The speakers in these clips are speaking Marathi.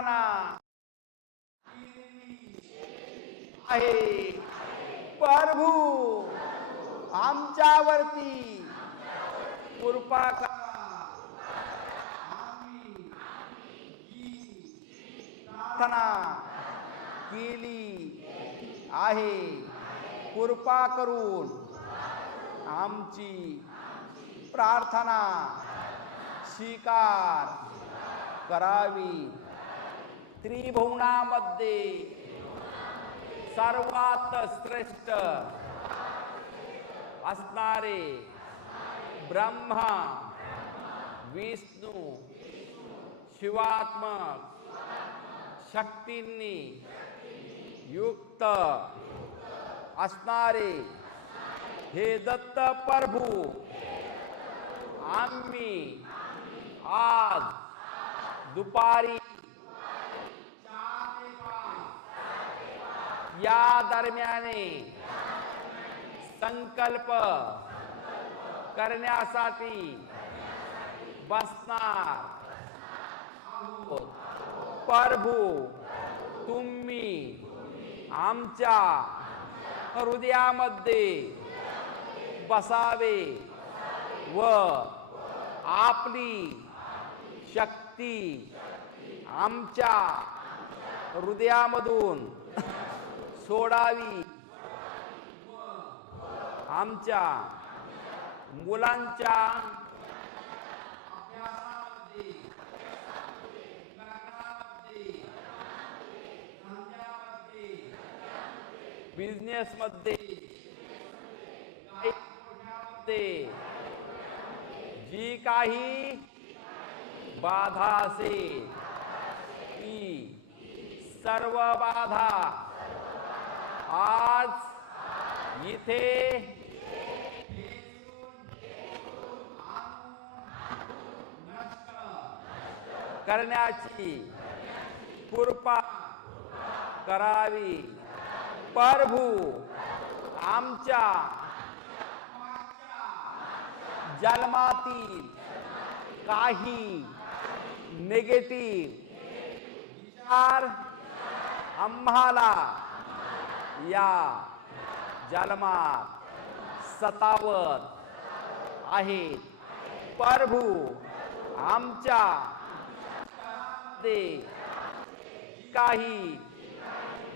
प्रार्थना आहे. प्रभू आमच्यावरती. कृपा करा प्रार्थना केली आहे. कृपा करून आमची प्रार्थना स्वीकार करावी. त्रिभुवनामध्ये. सर्वात श्रेष्ठ असणारे ब्रह्मा विष्णू शिवात्मक शक्तींनी युक्त असणारे हे दत्त प्रभू. आम्ही आज दुपारी या दरम्याने संकल्प करण्यासाठी बसणार. प्रभू तुम्ही आमच्या हृदयामध्ये बसावे व आपली शक्ती आमच्या हृदयामधून सोडावी. आमच्या मुलांच्या बिझनेस बिझनेसमध्ये मध्ये जी काही बाधा असेल ती सर्व बाधा आज इथे करण्याची कृपा करावी प्रभू आमच्या जन्मातील काही निगेटिव्ह विचार आम्हाला या जन्मात सतावत आहेत. प्रभू आमच्या ते काही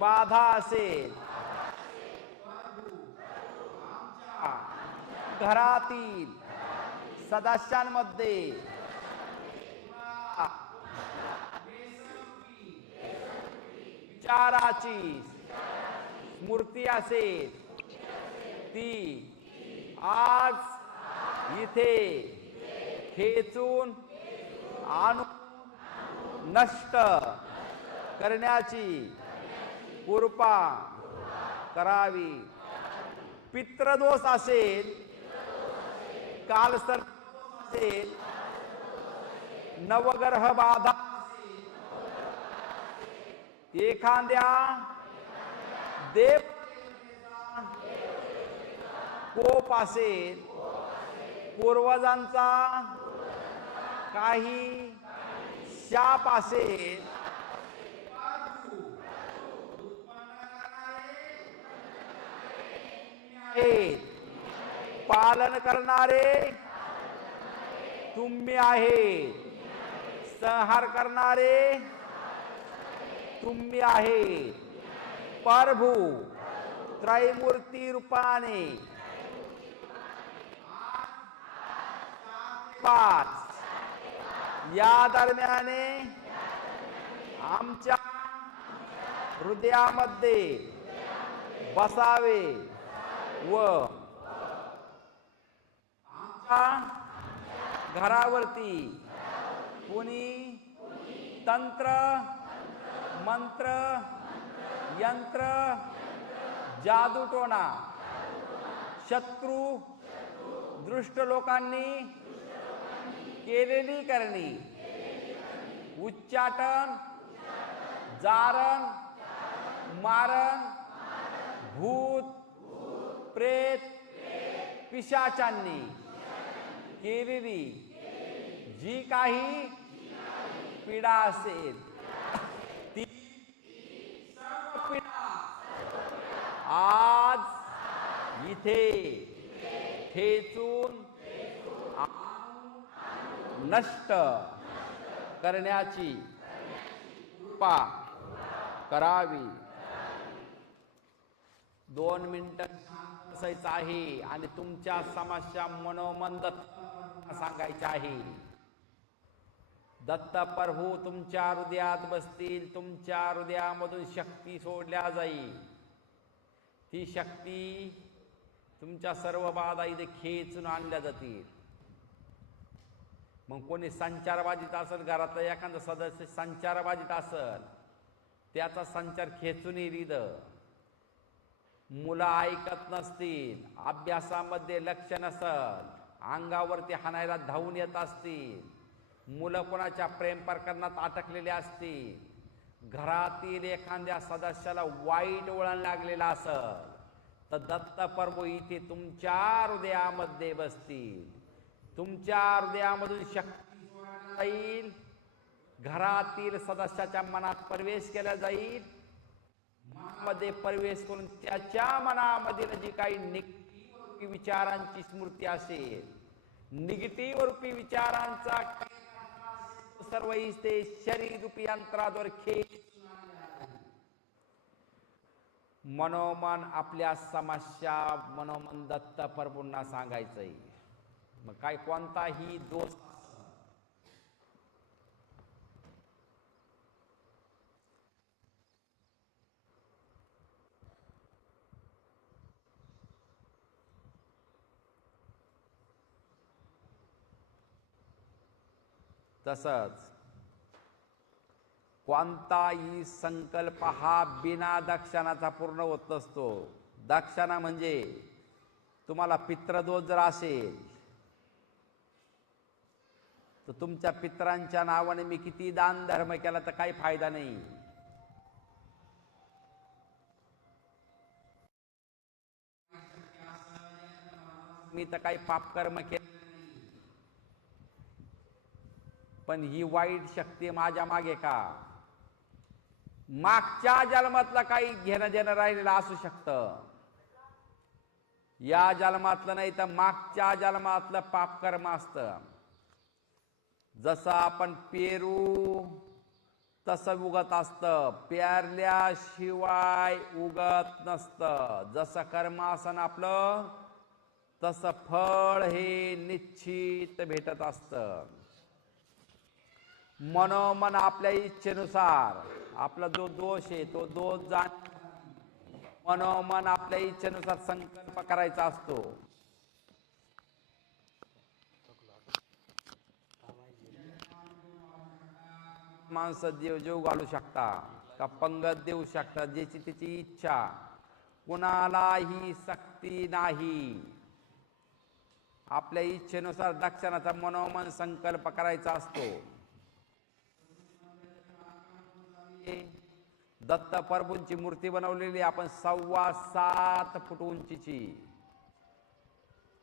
बाधा असेल. घरातील सदस्यांमध्ये. विचाराची मूर्ती असेल. ती आज इथे खेचून आणू नष्ट करण्याची कृपा करावी. पित्रदोष असेल कालसर असेल नवग्रह बाधा एखाद्या देव कोप असेल पूर्वजांचा काही शाप असेल आहेत. पालन करणारे तुम्ही आहे संहार करणारे तुम्ही आहे प्रभू. त्रैमूर्ती रूपाने. पाच. या दरम्याने आमच्या हृदयामध्ये बसावे व आमच्या घरावरती कुणी तंत्र मंत्र यंत्र जादूटोणा शत्रू दृष्ट लोकांनी केलेली करणी उच्चाटन जारण मारण भूत प्रेत पिशाचांनी केलेली जी काही पीडा असेल तिथे ठेचून नष्ट करण्याची कृपा करावी. दोन मिनिटं बसायचं आहे आणि तुमच्या समस्या मनोमन दत्त सांगायच्या आहे. दत्त प्रभू तुमच्या हृदयात बसतील तुमच्या हृदयामधून शक्ती सोडल्या जाईल. ती शक्ती तुमच्या सर्व बाधा इथे खेचून आणल्या जातील. मग कोणी संचारबाजीत असेल घरातलं एखादा सदस्य संचारबाजीत असेल त्याचा संचार खेचून येईल मुलं ऐकत नसतील अभ्यासामध्ये लक्ष नसल अंगावरती हाणायला धावून येत असतील मुलं कोणाच्या प्रेम प्रकरणात अटकलेले असतील घरातील एखाद्या सदस्याला वाईट वळण लागलेलं असत तर दत्त प्रभू इथे तुमच्या हृदयामध्ये बसतील. तुमच्या हृदयामधून शक्ती जाईल. घरातील सदस्याच्या मनात प्रवेश केला जाईल. मनामध्ये प्रवेश करून त्याच्या मनामधील जी काही निगेटिव्ह विचारांची स्मृती असेल निगेटिव्ह रूपी विचारांचा सर्व ते शरीर रूपी यंत्राद्वारे खेळ मनोमन आपल्या समस्या मनोमन दत्त प्रभूंना सांगायचंय. मग काय कोणताही दोष तसंच कोणताही संकल्प हा बिना दक्षणाचा पूर्ण होत नसतो. दक्षणा म्हणजे तुम्हाला पित्रदोष जर असेल तर तुमच्या पित्रांच्या नावाने मी किती दान धर्म केला तर काही फायदा नाही. मी तर काही पापकर्म केलं पण ही वाईट शक्ती माझ्या मागे का? मागच्या जन्मातलं काही घेणं देणं राहिलेलं असू शकतं. या जन्मातलं नाही तर मागच्या जन्मातलं पापकर्म असतं. जसं आपण पेरू तसं उगत असतं. पेरल्याशिवाय उगत नसतं. जसं कर्म असन आपलं तसं फळ हे निश्चित भेटत असतं. मनोमन आपल्या इच्छेनुसार. आपला जो दोष आहे तो दोष जाण मनोमन आपल्या इच्छेनुसार संकल्प करायचा असतो. माणसं देव जीव घालू शकता का पंगत देऊ शकता ज्याची त्याची इच्छा. कुणालाही सक्ती नाही. आपल्या इच्छेनुसार दक्षिणाचा मनोमन संकल्प करायचा असतो. दत्त प्रभूंची मूर्ती बनवलेली आपण सव्वा सात फूट उंचीची.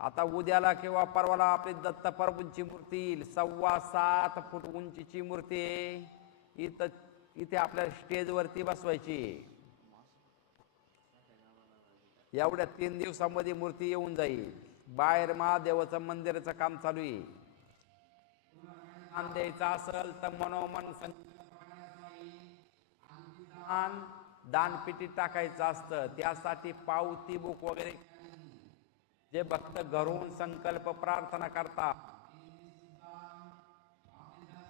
आता उद्याला किंवा परवाला आपली दत्त प्रभूंची मूर्ती येईल. सव्वा सात फूट उंचीची मूर्ती आहे. इथं इथे आपल्या स्टेजवरती बसवायची. एवढ्या तीन दिवसामध्ये मूर्ती येऊन जाईल. बाहेर महादेवाचं मंदिराचं काम चालू आहे. द्यायचं असेल तर मनोमन दान दानपेटीत टाकायचं असतं त्यासाठी पावती बुक वगैरे जे भक्त घरून संकल्प प्रार्थना करतात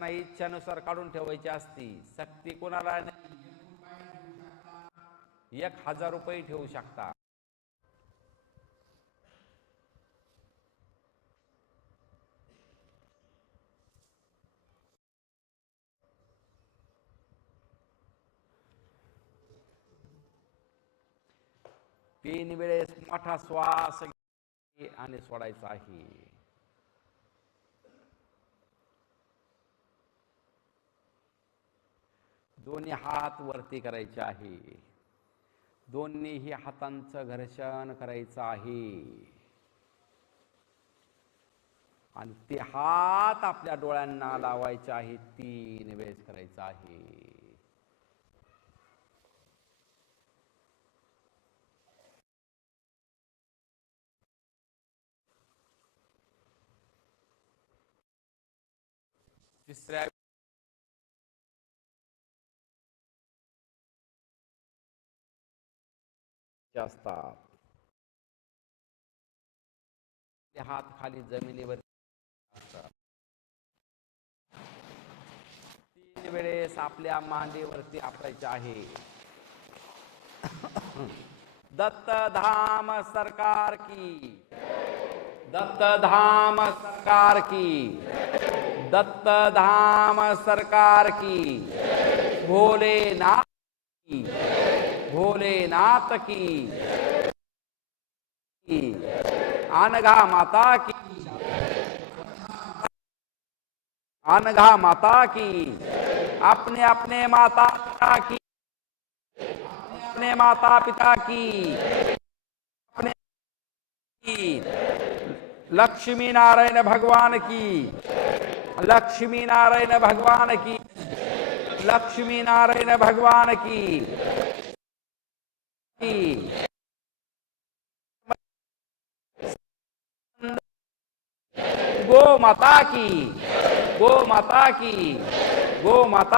नाही इच्छानुसार काढून ठेवायची असती. सक्ती कोणाला नाही एक हजार रुपये ठेवू शकता. तीन वेळेस मोठा श्वास आणि सोडायचा आहे. दोन्ही हात वरती करायचे आहे. दोन्हीही हातांचं घर्षण करायचं आहे. आणि ते हात आपल्या डोळ्यांना लावायचे आहे तीन वेळेस करायचं आहे. तिसऱ्या असतात. हात खाली जमिनीवर. तीन वेळेस आपल्या मांडीवरती आपलायचे आहे. दत्त धाम सरकार की. दत्त धाम सरकार की. दत्त धाम सरकार की। भोलेनाथ की। भोलेनाथ की। अनघा माता की। अनघा माता की। अपने अपने माता पिता की। अपने माता पिता की। अपने लक्ष्मी नारायण भगवान की। लक्ष्मी नारायण भगवान की। लक्ष्मी नारायण भगवान की की। गो माता की। गो माता की। गो माता